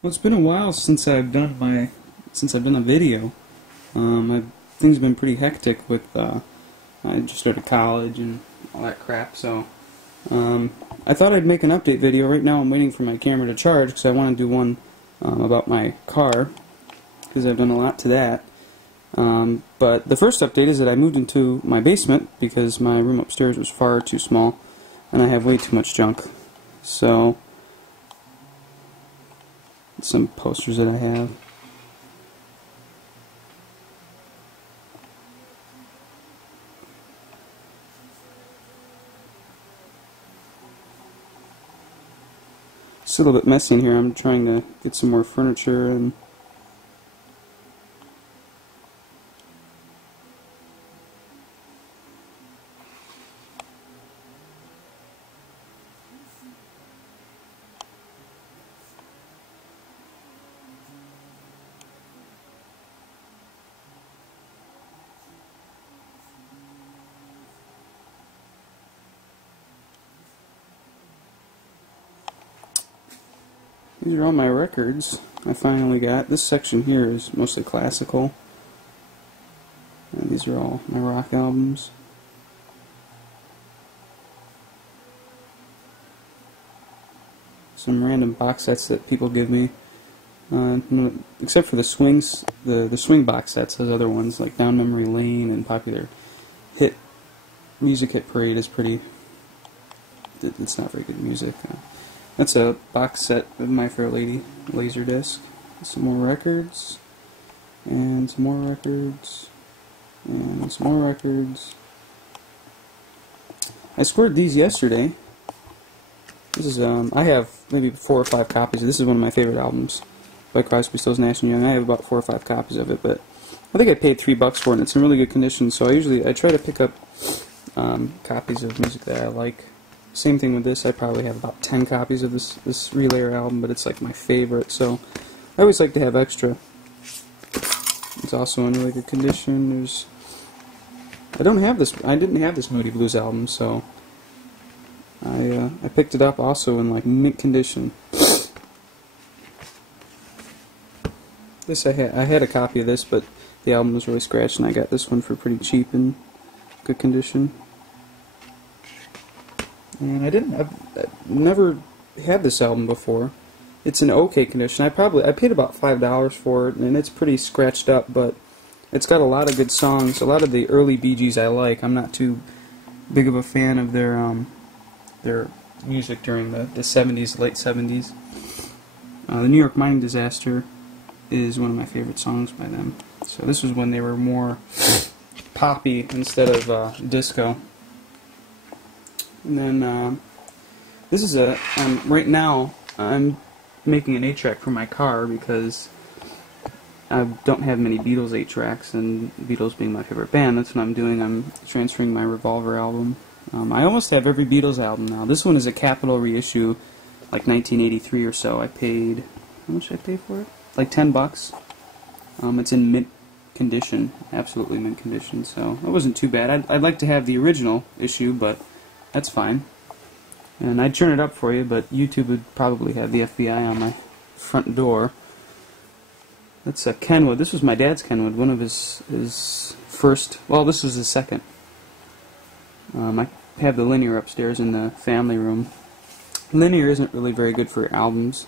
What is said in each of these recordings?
Well, it's been a while since I've done a video. Things have been pretty hectic with I just started college and all that crap. So I thought I'd make an update video. Right now I'm waiting for my camera to charge because I want to do one about my car because I've done a lot to that. But the first update is that I moved into my basement because my room upstairs was far too small and I have way too much junk. So some posters that I have. It's a little bit messy in here. I'm trying to get some more furniture and these are all my records I finally got. This section here is mostly classical. And these are all my rock albums. Some random box sets that people give me. Except for the swings, the swing box sets, those other ones like Down Memory Lane and Popular Hit Music Hit Parade is pretty. It's not very good music. That's a box set of My Fair Lady Laserdisc. Some more records, and some more records, and some more records. I scored these yesterday. This is I have maybe 4 or 5 copies. This is one of my favorite albums by Crosby, Stills, Nash and Young. I have about 4 or 5 copies of it, but I think I paid $3 for it, and it's in really good condition. So I try to pick up copies of music that I like. Same thing with this. I probably have about 10 copies of this Relayer album, but it's like my favorite, so I always like to have extra. It's also in really good condition. I didn't have this Moody Blues album, so I picked it up also in like mint condition. I had a copy of this, but the album was really scratched, and I got this one for pretty cheap in good condition. And I've never had this album before. It's in okay condition. I paid about $5 for it, and it's pretty scratched up, but it's got a lot of good songs. A lot of the early Bee Gees I like. I'm not too big of a fan of their music during the 70s, late 70s. The New York Mining Disaster is one of my favorite songs by them. So this was when they were more poppy instead of disco. And then this is right now I'm making an 8-track for my car because I don't have many Beatles 8-tracks, and Beatles being my favorite band, that's what I'm doing. I'm transferring my Revolver album. I almost have every Beatles album now. This one is a Capitol reissue, like 1983 or so. I paid, how much did I pay for it? Like $10. It's in mint condition, absolutely mint condition, so it wasn't too bad. I'd like to have the original issue, but that's fine. And I'd turn it up for you, but YouTube would probably have the FBI on my front door. That's a Kenwood. This was my dad's Kenwood, one of his first, well, this was his second. I have the linear upstairs in the family room. Linear isn't really very good for albums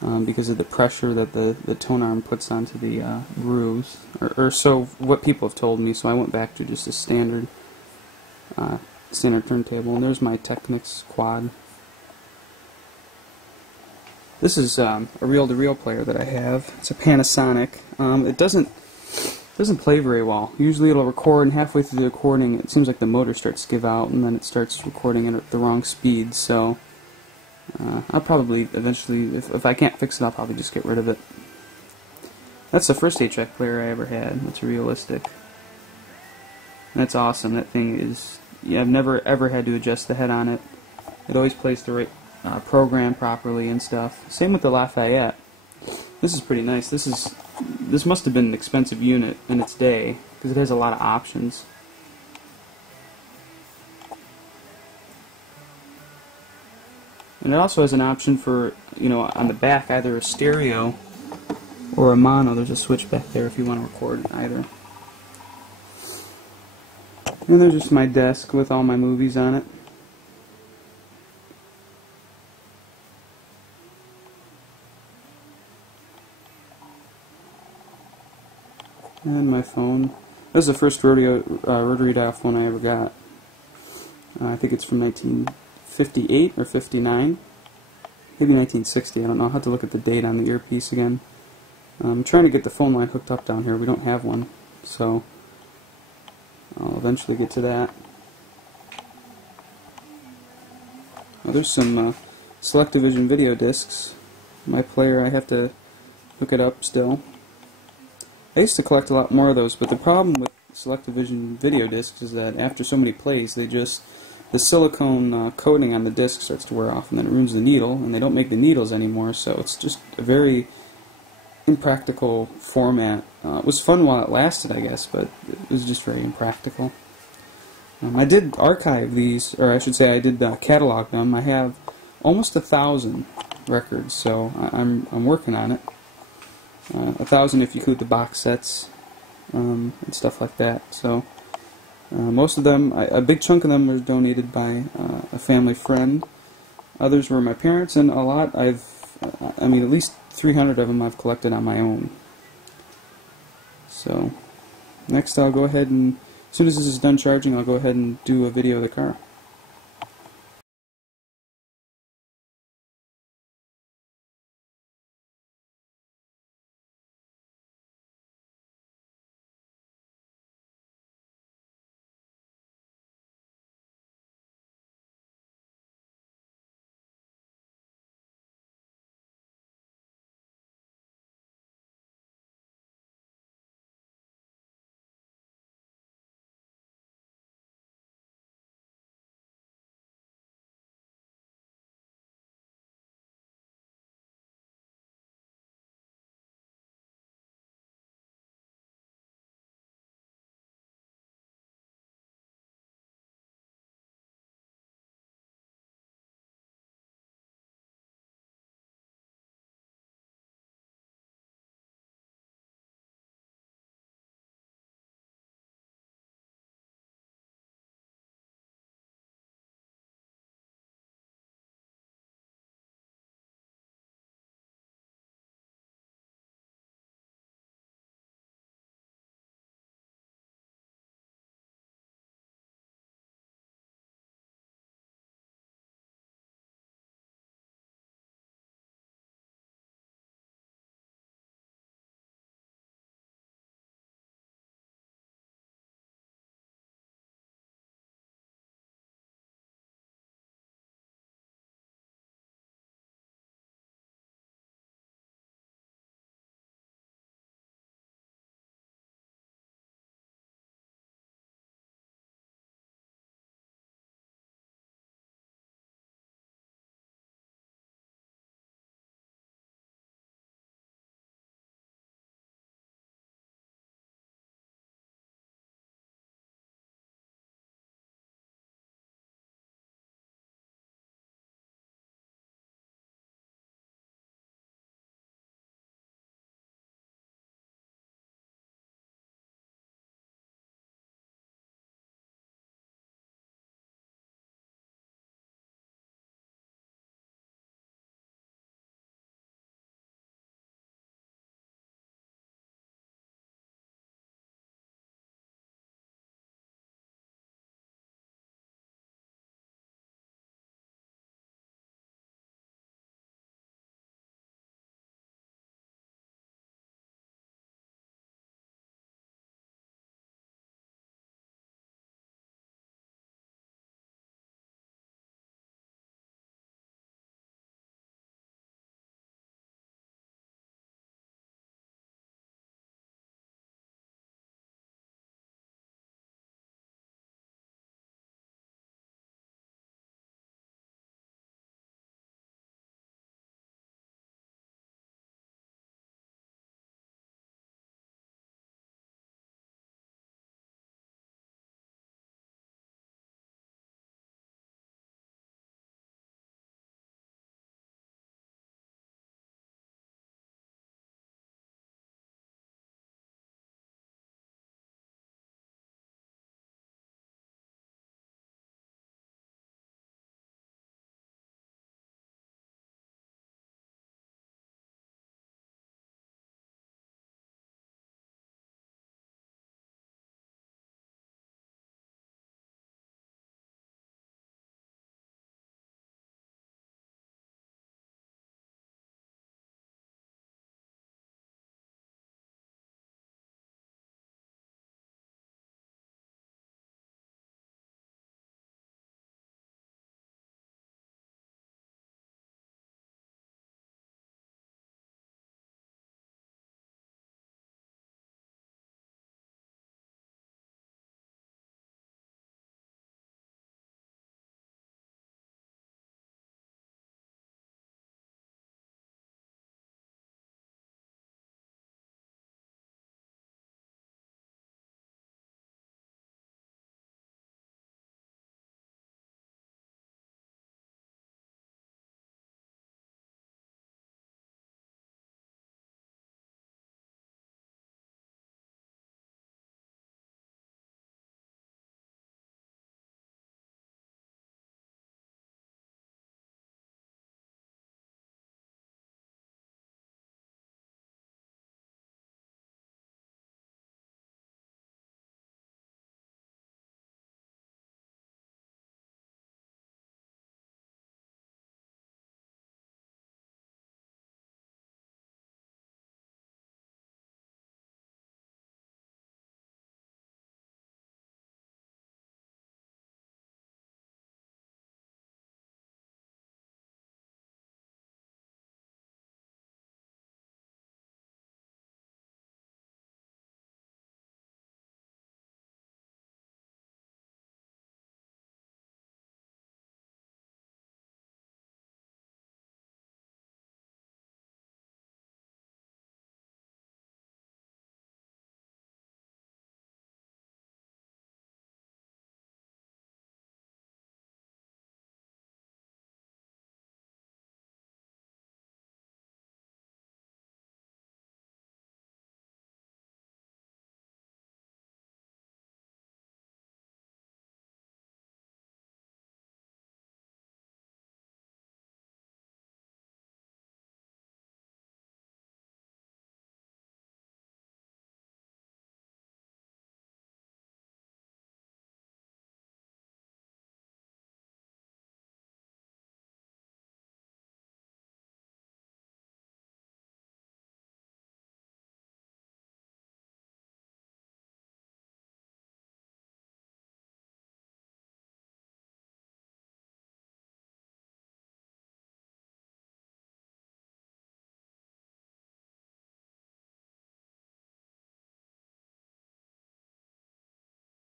because of the pressure that the tone arm puts onto the grooves, or so what people have told me, so I went back to just a standard turntable. And there's my Technics quad. This is a reel-to-reel player that I have. It's a Panasonic. It doesn't play very well. Usually it'll record, and halfway through the recording it seems like the motor starts to give out, and then it starts recording at the wrong speed. So I'll probably eventually, if I can't fix it, I'll probably just get rid of it. That's the first 8-track player I ever had. It's realistic. And that's awesome. That thing is, yeah, I've never ever had to adjust the head on it. It always plays the right program properly and stuff. Same with the Lafayette. This is pretty nice. This must have been an expensive unit in its day because it has a lot of options. And it also has an option for, you know, on the back, either a stereo or a mono. There's a switch back there if you want to record either. And there's just my desk with all my movies on it. And my phone. This is the first rotary dial phone I ever got. I think it's from 1958 or 59. Maybe 1960, I don't know. I'll have to look at the date on the earpiece again. I'm trying to get the phone line hooked up down here. We don't have one, so I'll eventually get to that. Well, there's some Selectavision video discs. My player, I have to hook it up still. I used to collect a lot more of those, but the problem with Selectavision video discs is that after so many plays, the silicone coating on the disc starts to wear off, and then it ruins the needle, and they don't make the needles anymore, so it's just a very impractical format. It was fun while it lasted, I guess, but it was just very impractical. I did archive these, or I should say I did catalog them. I have almost 1,000 records, so I'm working on it. 1,000 if you include the box sets and stuff like that. So most of them, a big chunk of them were donated by a family friend. Others were my parents, and a lot I mean at least 300 of them I've collected on my own. So next I'll go ahead and, as soon as this is done charging, I'll go ahead and do a video of the car.